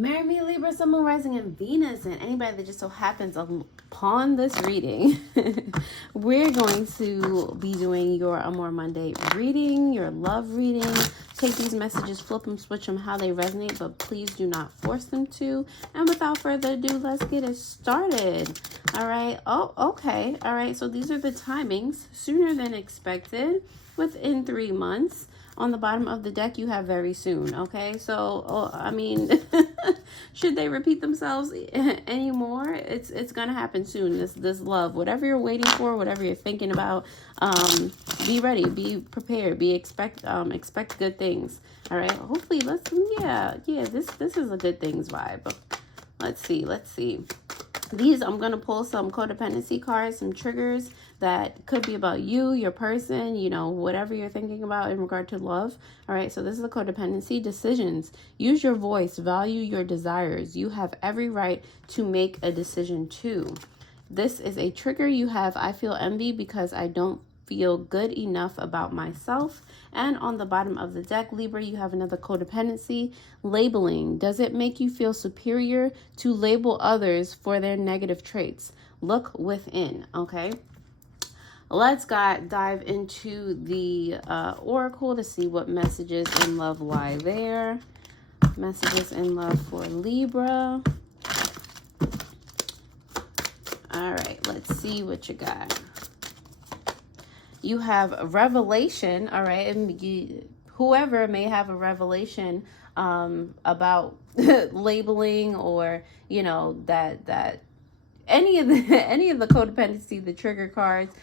Marry me, Libra, Sun, Moon, Rising, and Venus, and anybody that just so happens upon this reading. We're going to be doing your Amor Monday reading, your love reading. Take these messages, flip them, switch them how they resonate, but please do not force them to. And without further ado, let's get it started. All right. Oh, okay. All right. So these are the timings. Sooner than expected, within 3 months. On the bottom of the deck, you have very soon. Okay, so I mean, should they repeat themselves anymore? It's gonna happen soon. This love, whatever you're waiting for, whatever you're thinking about, be ready, be prepared, expect good things. All right, hopefully, this is a good things vibe. Let's see. These, I'm going to pull some codependency cards, some triggers that could be about you, your person, you know, whatever you're thinking about in regard to love. All right, so this is the codependency. Decisions. Use your voice. Value your desires. You have every right to make a decision too. This is a trigger you have. I feel envy because I don't feel good enough about myself. And on the bottom of the deck, Libra, you have another codependency. Labeling. Does it make you feel superior to label others for their negative traits? Look within. Okay, let's dive into the oracle to see what messages in love lie there. Messages in love for Libra. All right, let's see what you got. You have a revelation, all right, and whoever may have a revelation about labeling, or you know that any of the codependency, the trigger cards,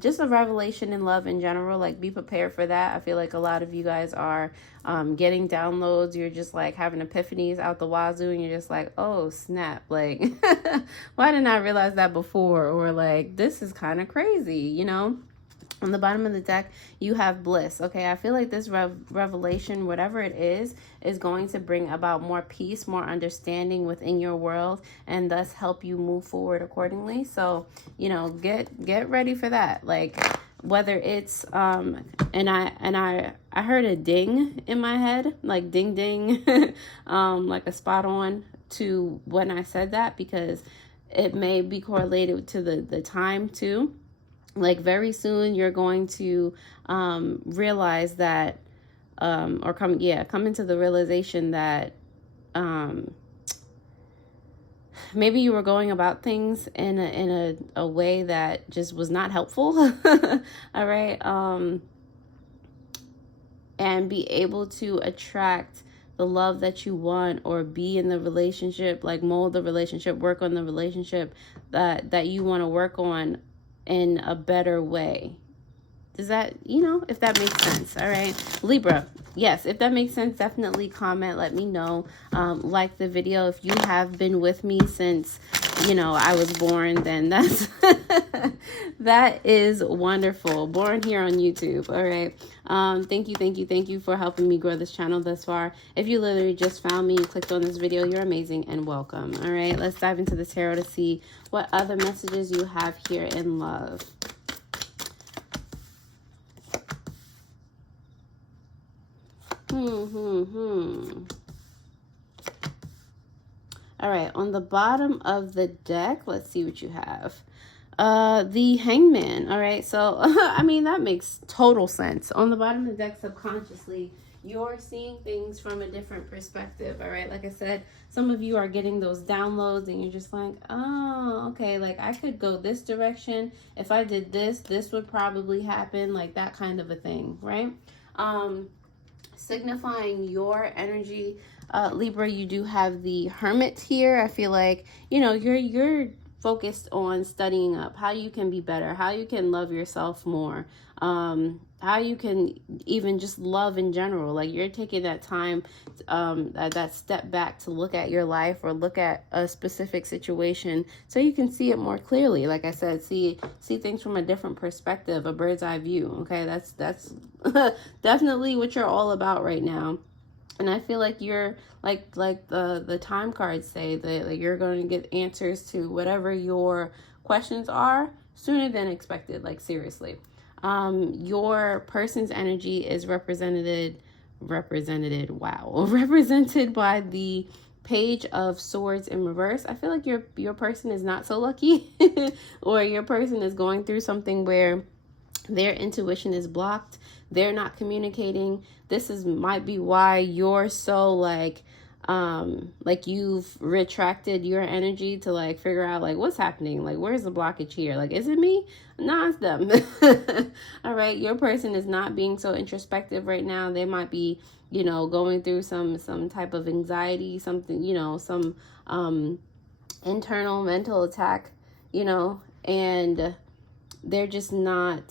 just a revelation in love in general. Like, be prepared for that. I feel like a lot of you guys are getting downloads. You're just like having epiphanies out the wazoo, and you're just like, oh snap, like why didn't I realize that before? Or like, this is kind of crazy, you know. On the bottom of the deck, you have bliss. Okay, I feel like this revelation, whatever it is going to bring about more peace, more understanding within your world, and thus help you move forward accordingly. So, you know, get ready for that. Like, whether it's and I heard a ding in my head, like ding ding, like a spot on to when I said that, because it may be correlated to the time too. Like, very soon you're going to realize that or come into the realization that maybe you were going about things in a way that just was not helpful. All right, and be able to attract the love that you want, or be in the relationship, like mold the relationship, work on the relationship that you want to work on in a better way. Does that, you know, if that makes sense? All right, Libra, yes, if that makes sense, definitely comment, let me know. Like the video. If you have been with me since, you know, I was born, then that's that is wonderful. Born here on YouTube. All right, thank you for helping me grow this channel thus far. If you literally just found me, you clicked on this video, you're amazing and welcome. All right, let's dive into the tarot to see what other messages you have here in love. All right, on the bottom of the deck, let's see what you have. The Hangman. All right, so I mean, that makes total sense. On the bottom of the deck, subconsciously, you're seeing things from a different perspective. All right, like I said, some of you are getting those downloads and you're just like, oh, okay, like I could go this direction. If I did this would probably happen, like that kind of a thing, right? Signifying your energy, Libra, you do have the Hermit here. I feel like, you know, you're focused on studying up how you can be better, how you can love yourself more, how you can even just love in general. Like, you're taking that time, that step back to look at your life or look at a specific situation so you can see it more clearly. Like I said, see things from a different perspective, a bird's eye view. Okay, that's definitely what you're all about right now. And I feel like you're like the time cards say, that like you're going to get answers to whatever your questions are sooner than expected. Like, seriously. Your person's energy is represented by the Page of Swords in reverse. I feel like your person is not so lucky or your person is going through something where their intuition is blocked. They're not communicating. This might be why you're so like you've retracted your energy to like figure out like what's happening, like where's the blockage here, like is it me? No, it's them. All right, your person is not being so introspective right now. They might be, you know, going through some type of anxiety, something, you know, some internal mental attack, you know, and they're just not,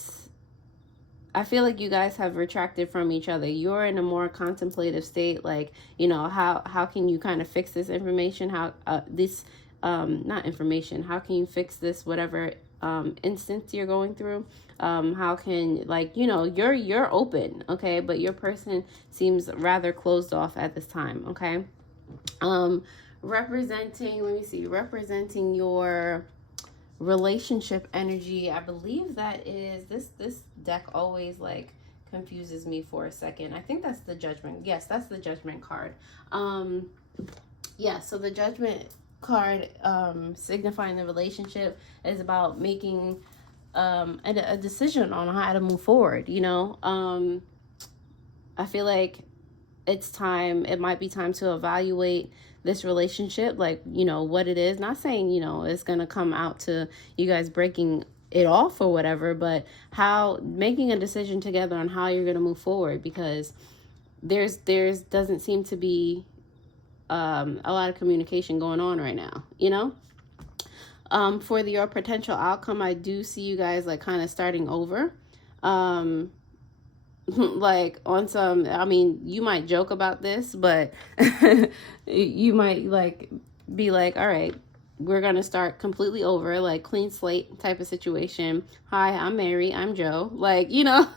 I feel like you guys have retracted from each other. You're in a more contemplative state, like, you know, how can you kind of fix this information? How not information, how can you fix this whatever instance you're going through? How can, like, you know, you're open, okay, but your person seems rather closed off at this time, okay? Representing, let me see, representing your relationship energy, I believe that is this deck always like confuses me for a second. I think that's the Judgment. Yes, that's the Judgment card. Yeah, so the Judgment card signifying the relationship is about making a decision on how to move forward, you know. I feel like it's time, it might be time to evaluate this relationship, like, you know, what it is. Not saying, you know, it's gonna come out to you guys breaking it off or whatever, but how making a decision together on how you're gonna move forward, because there's doesn't seem to be a lot of communication going on right now, you know. For your potential outcome, I do see you guys like kind of starting over. Like on some, I mean, you might joke about this, but you might like be like, all right, we're gonna start completely over, like clean slate type of situation. Hi, I'm Mary, I'm Joe, like, you know.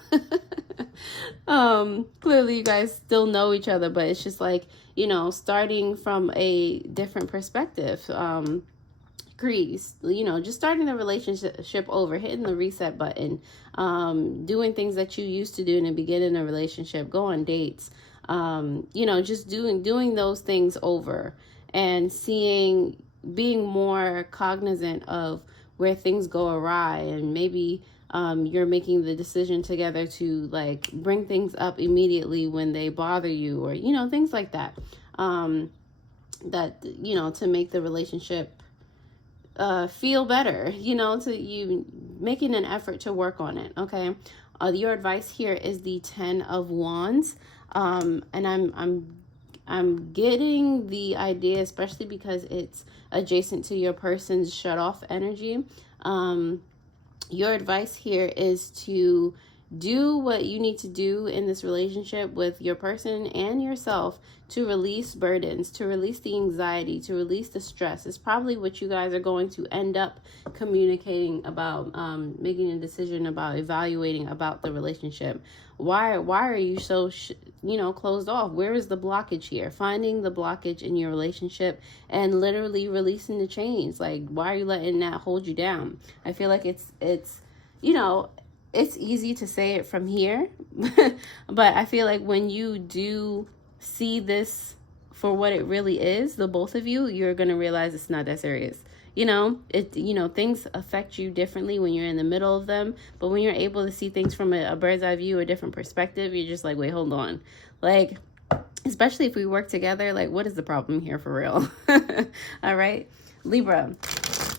Clearly you guys still know each other, but it's just like, you know, starting from a different perspective. Grease, you know, just starting the relationship over, hitting the reset button, doing things that you used to do in the beginning of a relationship, go on dates, you know, just doing those things over and being more cognizant of where things go awry, and maybe you're making the decision together to like bring things up immediately when they bother you, or, you know, things like that, that, you know, to make the relationship feel better, you know, to you making an effort to work on it, okay? Your advice here is the 10 of Wands, and I'm getting the idea, especially because it's adjacent to your person's shut off energy. Your advice here is to do what you need to do in this relationship with your person and yourself to release burdens, to release the anxiety, to release the stress. It's probably what you guys are going to end up communicating about, making a decision about, evaluating about the relationship. Why are you so, you know, closed off? Where is the blockage here? Finding the blockage in your relationship and literally releasing the chains. Like, why are you letting that hold you down? I feel like it's, you know, it's easy to say it from here, but I feel like when you do see this for what it really is, the both of you, you're going to realize it's not that serious. You know, you know, things affect you differently when you're in the middle of them, but when you're able to see things from a bird's eye view, a different perspective, you're just like, wait, hold on. Like, especially if we work together, like, what is the problem here for real? All right, Libra,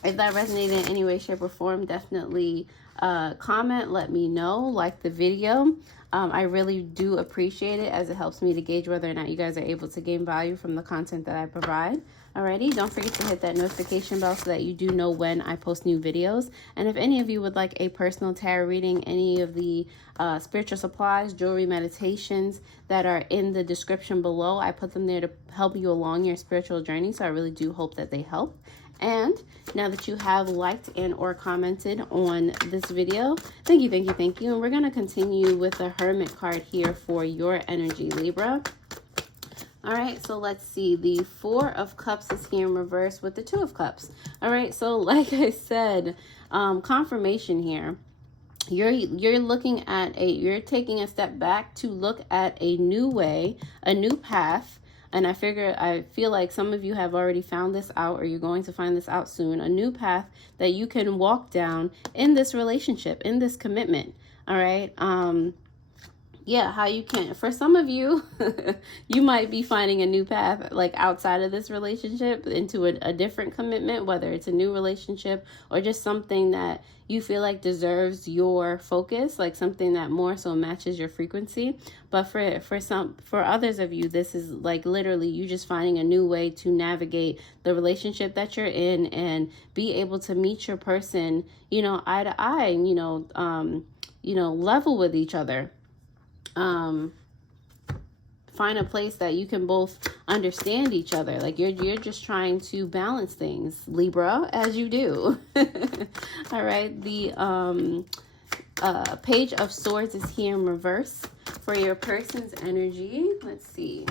if that resonated in any way, shape, or form, definitely comment, let me know, like the video. I really do appreciate it, as it helps me to gauge whether or not you guys are able to gain value from the content that I provide. Alrighty, don't forget to hit that notification bell so that you do know when I post new videos. And if any of you would like a personal tarot reading, any of the spiritual supplies, jewelry, meditations that are in the description below, I put them there to help you along your spiritual journey. So I really do hope that they help. And now that you have liked and or commented on this video, thank you. And we're going to continue with the Hermit card here for your energy, Libra. All right, so let's see. The 4 of Cups is here in reverse with the 2 of Cups. All right, so like I said, confirmation here. You're looking at you're taking a step back to look at a new way, a new path, And I feel like some of you have already found this out, or you're going to find this out soon, a new path that you can walk down in this relationship, in this commitment. All right. Yeah, how you can. For some of you, you might be finding a new path, like outside of this relationship, into a different commitment, whether it's a new relationship or just something that you feel like deserves your focus, like something that more so matches your frequency. But for others of you, this is like literally you just finding a new way to navigate the relationship that you're in and be able to meet your person, you know, eye to eye, and, you know, level with each other. Find a place that you can both understand each other. Like you're just trying to balance things, Libra, as you do. All right. The Page of Swords is here in reverse for your person's energy. Let's see.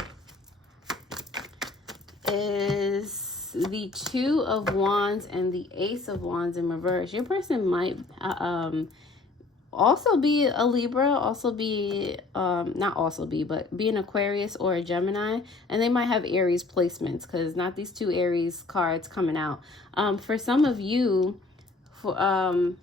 Is the Two of Wands and the Ace of Wands in reverse. Your person might also be a Libra, also be, but be an Aquarius or a Gemini, and they might have Aries placements, because not these two Aries cards coming out. For some of you, for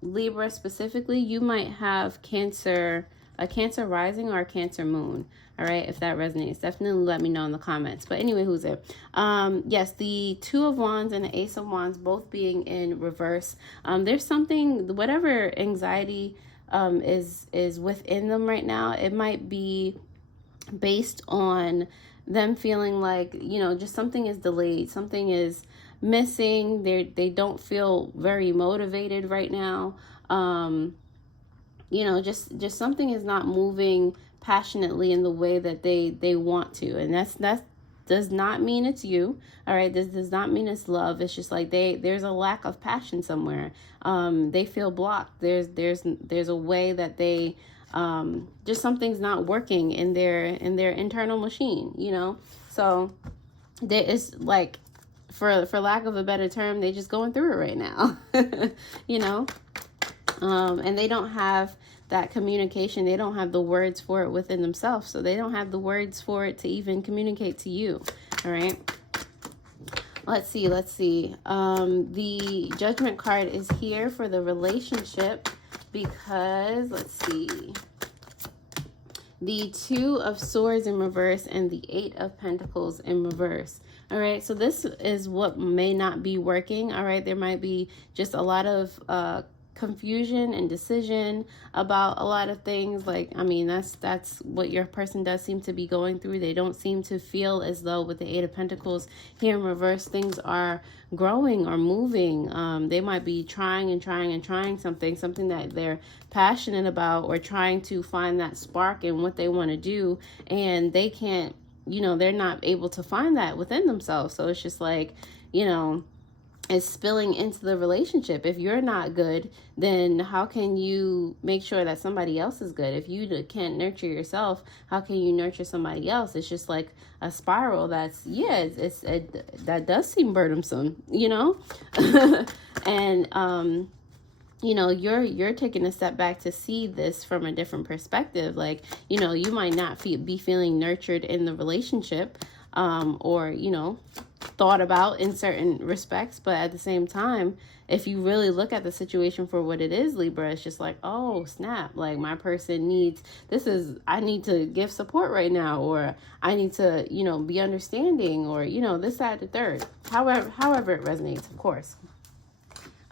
Libra specifically, you might have Cancer, a Cancer rising or a Cancer moon. All right, if that resonates, definitely let me know in the comments. But anyway, who's it? Yes, the Two of Wands and the Ace of Wands both being in reverse. There's something, whatever anxiety is within them right now. It might be based on them feeling like, you know, just something is delayed, something is missing. They don't feel very motivated right now. You know, just something is not moving passionately in the way that they want to, and that does not mean it's you. All right, this does not mean it's love. It's just like there's a lack of passion somewhere. They feel blocked. There's a way that they just something's not working in their internal machine, you know. So there is, like, for lack of a better term, they just going through it right now. You know. And they don't have that communication. They don't have the words for it within themselves. So they don't have the words for it to even communicate to you. All right. Let's see. The Judgment card is here for the relationship because, let's see, the Two of Swords in reverse and the Eight of Pentacles in reverse. All right, so this is what may not be working. All right, there might be just a lot of confusion and decision about a lot of things. Like, I mean, that's what your person does seem to be going through. They don't seem to feel as though with the Eight of Pentacles here in reverse, things are growing or moving. They might be trying something that they're passionate about, or trying to find that spark in what they want to do, and they can't, you know, they're not able to find that within themselves. So it's just like, you know, is spilling into the relationship. If you're not good, then how can you make sure that somebody else is good? If you can't nurture yourself, how can you nurture somebody else? It's just like a spiral that's, yeah, that does seem burdensome, you know? And, you know, you're taking a step back to see this from a different perspective. Like, you know, you might not be feeling nurtured in the relationship, or, you know, thought about in certain respects, but at the same time, if you really look at the situation for what it is, Libra, it's just like, oh snap, like my person needs I need to give support right now, or I need to, you know, be understanding, or, you know, this, that, the third, however it resonates, of course.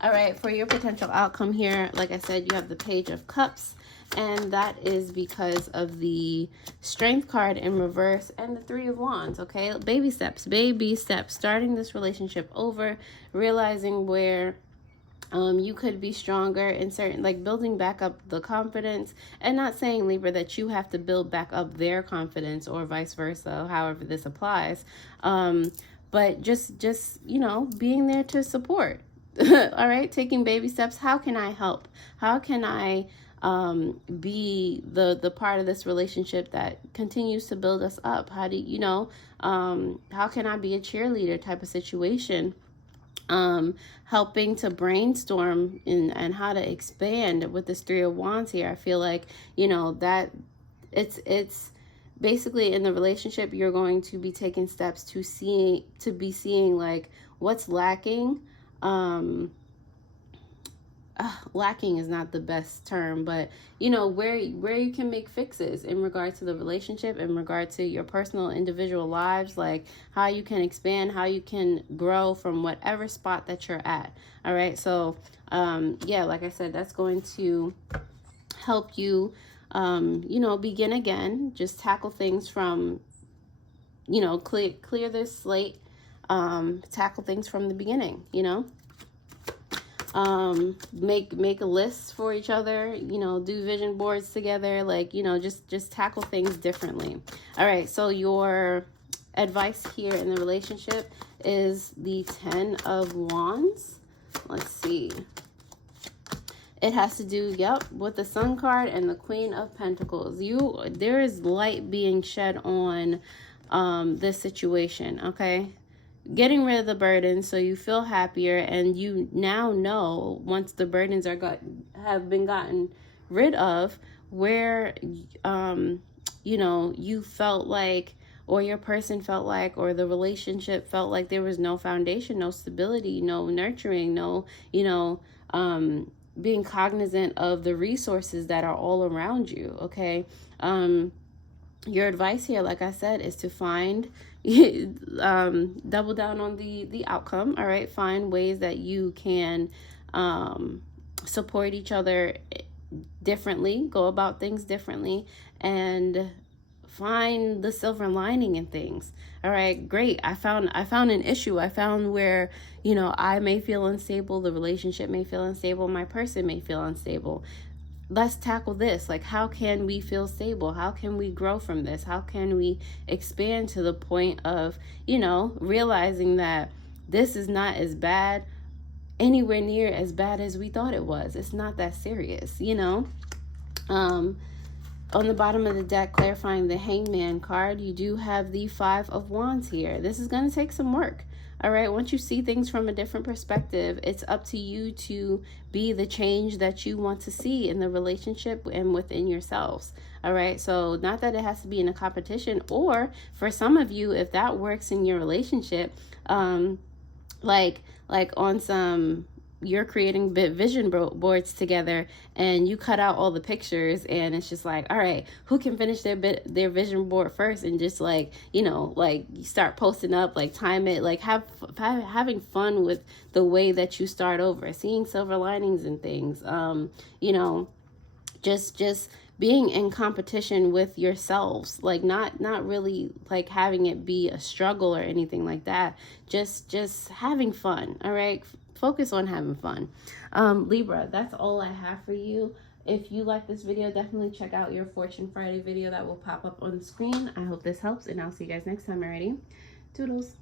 All right, for your potential outcome here, like I said, you have the Page of Cups, and that is because of the Strength card in reverse and the Three of Wands. Okay, baby steps, starting this relationship over, realizing where you could be stronger in certain, like building back up the confidence, and not saying, Libra, that you have to build back up their confidence or vice versa, however this applies, but just you know, being there to support. All right, taking baby steps. How can I help? How can I be the part of this relationship that continues to build us up? How do you know, how can I be a cheerleader type of situation? Helping to brainstorm and how to expand with this Three of Wands here. I feel like, you know, that it's basically in the relationship, you're going to be taking steps to be seeing like what's lacking. Lacking is not the best term, but you know, where you can make fixes in regard to the relationship, in regard to your personal individual lives, like how you can expand, how you can grow from whatever spot that you're at. All right, so yeah, like I said, that's going to help you you know, begin again. Just tackle things from, you know, clear this slate, tackle things from the beginning, you know. Make a list for each other, you know, do vision boards together, like, you know, just tackle things differently. All right, so your advice here in the relationship is the 10 of Wands. Let's see. It has to do, yep, with the Sun card and the Queen of Pentacles. There is light being shed on this situation, okay? Getting rid of the burdens so you feel happier, and you now know, once the burdens have been gotten rid of, where you know, you felt like, or your person felt like, or the relationship felt like there was no foundation, no stability, no nurturing, no, you know, being cognizant of the resources that are all around you, okay? Your advice here, like I said, is to find double down on the outcome. All right, find ways that you can support each other differently, go about things differently, and find the silver lining in things. All right, great. I found an issue. I found where, you know, I may feel unstable, the relationship may feel unstable, my person may feel unstable. Let's tackle this. Like, how can we feel stable? How can we grow from this? How can we expand to the point of, you know, realizing that this is not as bad, anywhere near as bad as we thought it was. It's not that serious, you know? On the bottom of the deck, clarifying the Hangman card, you do have the 5 of Wands here. This is going to take some work. All right, once you see things from a different perspective, it's up to you to be the change that you want to see in the relationship and within yourselves. All right, so not that it has to be in a competition, or for some of you, if that works in your relationship, like on some, you're creating vision boards together and you cut out all the pictures, and it's just like, all right, who can finish their vision board first, and just like, you know, like you start posting up, like time it, like having fun with the way that you start over, seeing silver linings and things, you know, just being in competition with yourselves, like not really like having it be a struggle or anything like that, just having fun. All right, focus on having fun. Libra, that's all I have for you. If you like this video, definitely check out your Fortune Friday video that will pop up on the screen. I hope this helps, and I'll see you guys next time. Alrighty, toodles.